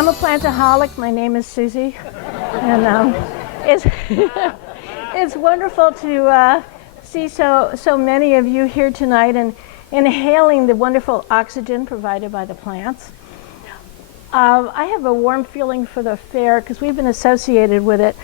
I'm a plantaholic. My name is Susie, and it's it's wonderful to see so many of you here tonight and inhaling the wonderful oxygen provided by the plants. I have a warm feeling for the fair because we've been associated with it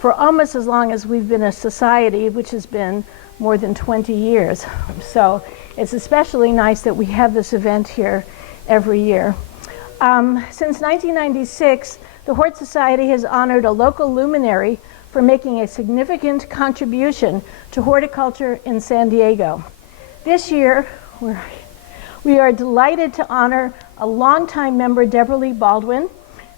for almost as long as we've been a society, which has been more than 20 years. So it's especially nice that we have this event here every year. Since 1996, the Hort Society has honored a local luminary for making a significant contribution to horticulture in San Diego. This year, we are delighted to honor a longtime member, Debra Lee Baldwin,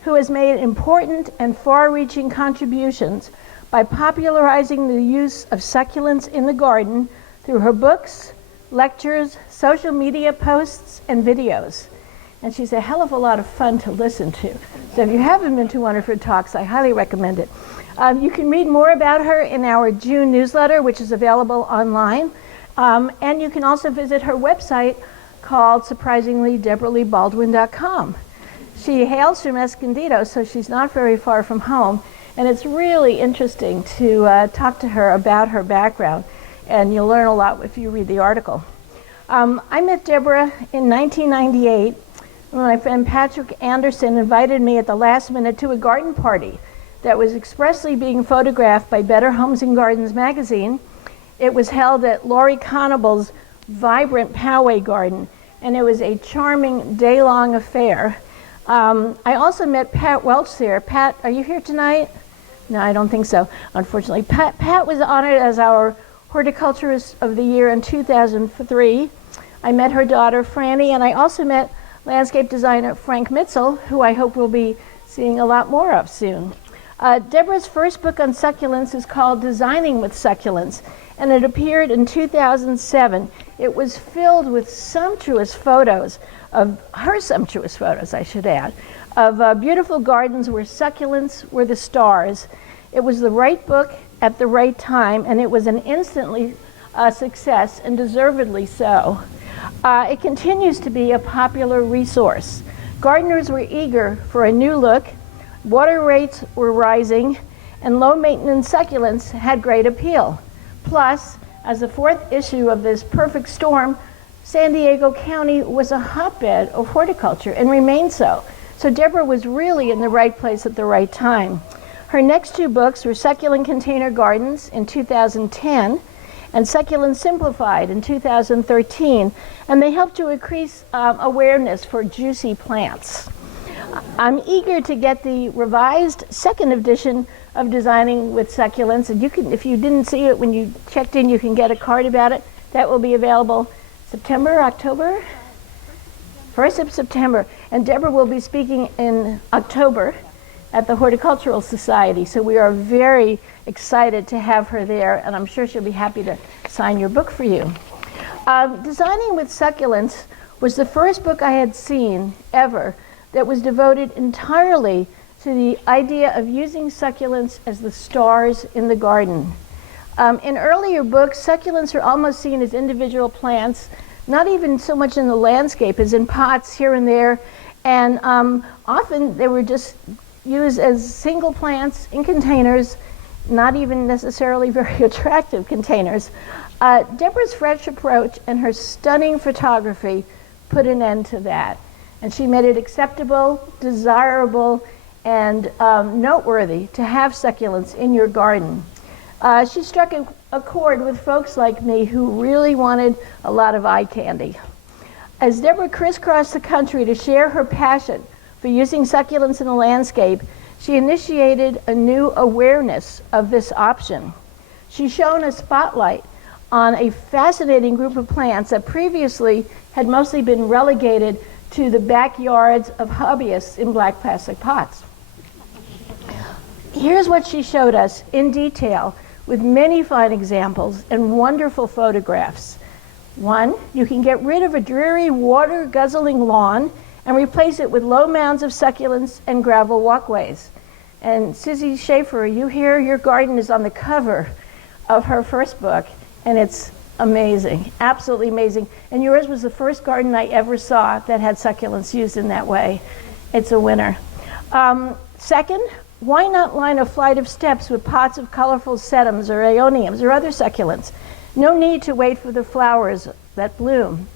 who has made important and far-reaching contributions by popularizing the use of succulents in the garden through her books, lectures, social media posts, and videos. And she's a hell of a lot of fun to listen to. So if you haven't been to one of her talks, I highly recommend it. You can read more about her in our June newsletter, which is available online. And you can also visit her website called, surprisingly, DebraLeeBaldwin.com. She hails from Escondido, so she's not very far from home. And it's really interesting to talk to her about her background. And you'll learn a lot if you read the article. I met Debra in 1998 when my friend Patrick Anderson invited me at the last minute to a garden party that was expressly being photographed by Better Homes and Gardens magazine. It was held at Laurie Conable's vibrant Poway garden, and it was a charming day-long affair. I also met Pat Welch there. Pat, are you here tonight? No, I don't think so, unfortunately. Pat was honored as our Horticulturist of the Year in 2003. I met her daughter, Franny, and I also met landscape designer Frank Mitzel, who I hope we'll be seeing a lot more of soon. Debra's first book on succulents is called Designing with Succulents, and it appeared in 2007. It was filled with sumptuous photos of her sumptuous photos, I should add, of beautiful gardens where succulents were the stars. It was the right book at the right time, and it was an instantly success, and deservedly so. It continues to be a popular resource. Gardeners were eager for a new look, water rates were rising, and low-maintenance succulents had great appeal. Plus, as the fourth issue of this perfect storm, San Diego County was a hotbed of horticulture and remains so. So Debra was really in the right place at the right time. Her next two books were Succulent Container Gardens in 2010 and Succulent Simplified in 2013, and they helped to increase awareness for juicy plants. I'm eager to get the revised second edition of Designing with Succulents, and you can, if you didn't see it when you checked in, you can get a card about it. That will be available September, October? 1st of September, and Debra will be speaking in October at the Horticultural Society, so we are very excited to have her there, and I'm sure she'll be happy to sign your book for you. Designing with Succulents was the first book I had seen ever that was devoted entirely to the idea of using succulents as the stars in the garden. In earlier books, succulents are almost seen as individual plants, not even so much in the landscape as in pots here and there, and often they were just used as single plants in containers, not even necessarily very attractive containers. Debra's fresh approach and her stunning photography put an end to that. And she made it acceptable, desirable, and noteworthy to have succulents in your garden. She struck a chord with folks like me who really wanted a lot of eye candy. As Debra crisscrossed the country to share her passion for using succulents in the landscape, she initiated a new awareness of this option. She shone a spotlight on a fascinating group of plants that previously had mostly been relegated to the backyards of hobbyists in black plastic pots. Here's what she showed us in detail with many fine examples and wonderful photographs. One, you can get rid of a dreary water-guzzling lawn and replace it with low mounds of succulents and gravel walkways. And Susie Schaefer, are you here? Your garden is on the cover of her first book, and it's amazing, absolutely amazing. And yours was the first garden I ever saw that had succulents used in that way. It's a winner. Second, why not line a flight of steps with pots of colorful sedums or aeoniums or other succulents? No need to wait for the flowers that bloom.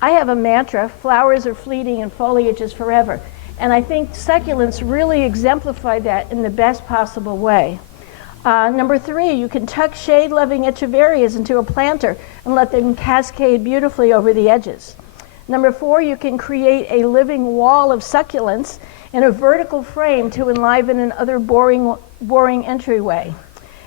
I have a mantra: flowers are fleeting and foliage is forever. And I think succulents really exemplify that in the best possible way. Number 3, you can tuck shade-loving echeverias into a planter and let them cascade beautifully over the edges. Number 4, you can create a living wall of succulents in a vertical frame to enliven another boring entryway.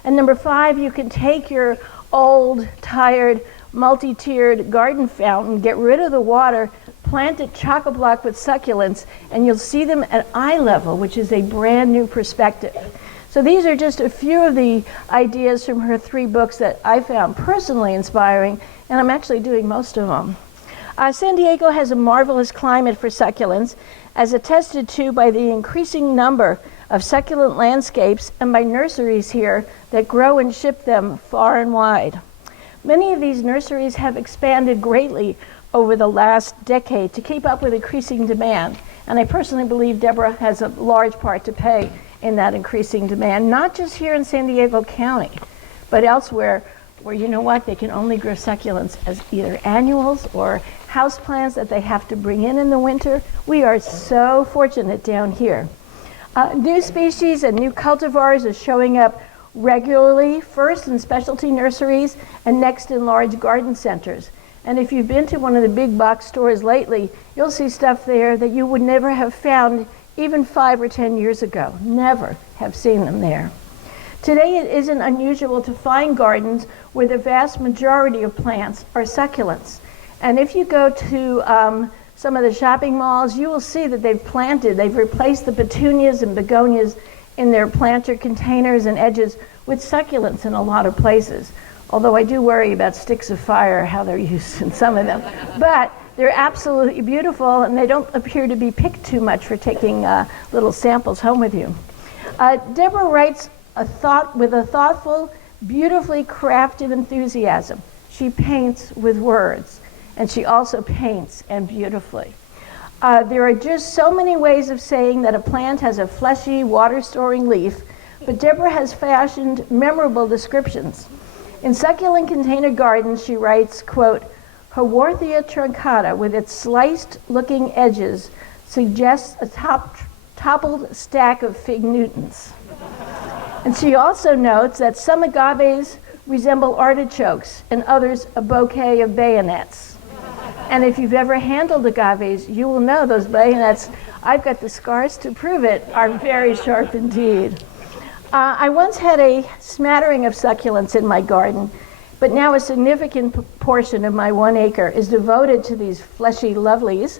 And number 5, you can take your old, tired, multi-tiered garden fountain, get rid of the water, plant it chock-a-block with succulents, and you'll see them at eye level, which is a brand new perspective. So these are just a few of the ideas from her 3 books that I found personally inspiring, and I'm actually doing most of them. San Diego has a marvelous climate for succulents, as attested to by the increasing number of succulent landscapes and by nurseries here that grow and ship them far and wide. Many of these nurseries have expanded greatly over the last decade to keep up with increasing demand, and I personally believe Debra has a large part to play in that increasing demand, not just here in San Diego County, but elsewhere where, you know what, they can only grow succulents as either annuals or houseplants that they have to bring in the winter. We are so fortunate down here. New species and new cultivars are showing up regularly, first in specialty nurseries and next in large garden centers. And if you've been to one of the big box stores lately, you'll see stuff there that you would never have found even 5 or 10 years ago. Never have seen them there. Today it isn't unusual to find gardens where the vast majority of plants are succulents. And if you go to some of the shopping malls, you will see that they've replaced the petunias and begonias in their planter containers and edges with succulents in a lot of places. Although I do worry about sticks of fire, how they're used in some of them. But they're absolutely beautiful, and they don't appear to be picked too much for taking little samples home with you. Debra writes with a thoughtful, beautifully crafted enthusiasm. She paints with words, and she also paints and beautifully. There are just so many ways of saying that a plant has a fleshy, water-storing leaf, but Debra has fashioned memorable descriptions. In Succulent Container Gardens, she writes, quote, "Haworthia truncata, with its sliced-looking edges, suggests a toppled stack of fig Newtons." And she also notes that some agaves resemble artichokes and others a bouquet of bayonets. And if you've ever handled agaves, you will know those bayonets, I've got the scars to prove it, are very sharp indeed. I once had a smattering of succulents in my garden, but now a significant portion of my 1 acre is devoted to these fleshy lovelies,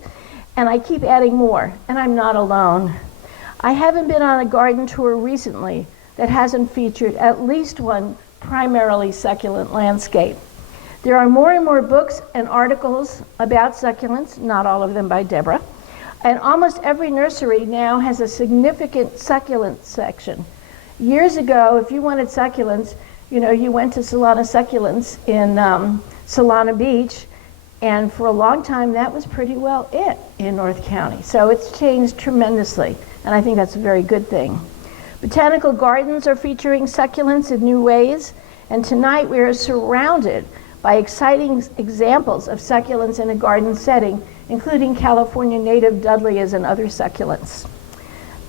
and I keep adding more, and I'm not alone. I haven't been on a garden tour recently that hasn't featured at least one primarily succulent landscape. There are more and more books and articles about succulents, not all of them by Debra, and almost every nursery now has a significant succulent section. Years ago, if you wanted succulents, you went to Solana Succulents in Solana Beach, and for a long time that was pretty well it in North County. So it's changed tremendously, and I think that's a very good thing. Botanical gardens are featuring succulents in new ways, and tonight we are surrounded by exciting examples of succulents in a garden setting, including California native dudleyas and other succulents.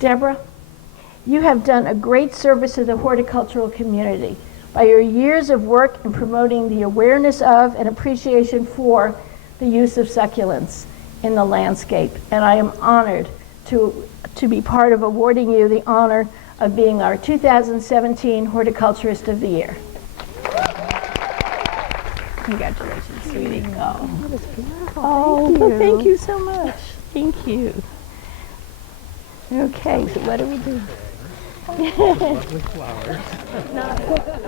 Debra, you have done a great service to the horticultural community by your years of work in promoting the awareness of and appreciation for the use of succulents in the landscape. And I am honored to be part of awarding you the honor of being our 2017 Horticulturist of the Year. Congratulations, sweetie. Oh, that was beautiful. Oh, thank you so much. Thank you. Okay, so what do we do? Lovely flowers. Wow, look at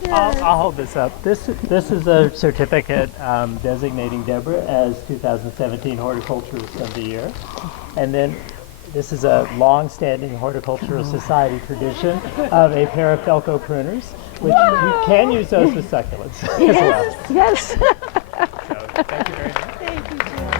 this. I'll hold this up. This is a certificate designating Debra as 2017 Horticulturist of the Year. And then this is a long-standing Horticultural Society tradition of a pair of Felco pruners, which you can use those with succulents as well. Yes. So, thank you very much. Thank you, Jim.